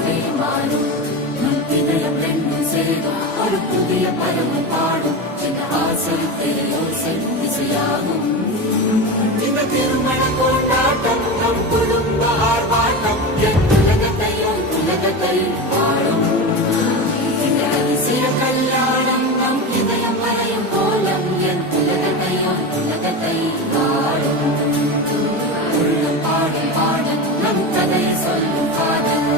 இசையாவே மாறும் நம் இதயம் ரெண்டும் சேரும் ஒரு புதிய பருவம் பாடும் சின்ன ஆசை பெரியோசை இசையாகும் இந்த திருமண கொண்டாட்டம் நம் குடும்ப ஆர்ப்பாட்டம் என் உலகத்தை வாழும் இந்த அதிசய கல்யாணம் நம் இதயம் வரையும் கோலம் என் உலகத்தை வாழும் உள்ளம் பாடும் பாடல் நம் கதையை சொல்லும் காதல்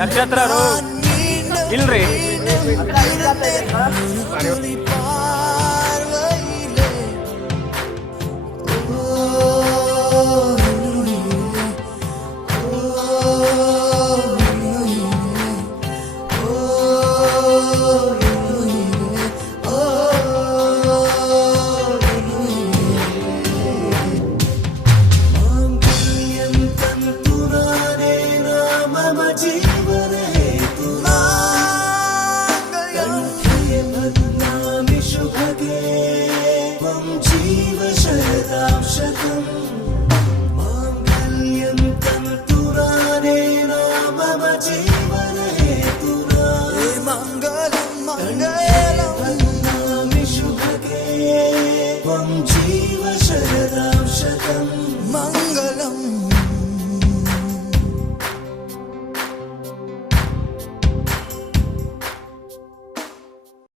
ನಕ್ಷತ್ರ ಇಲ್ರಿ जीव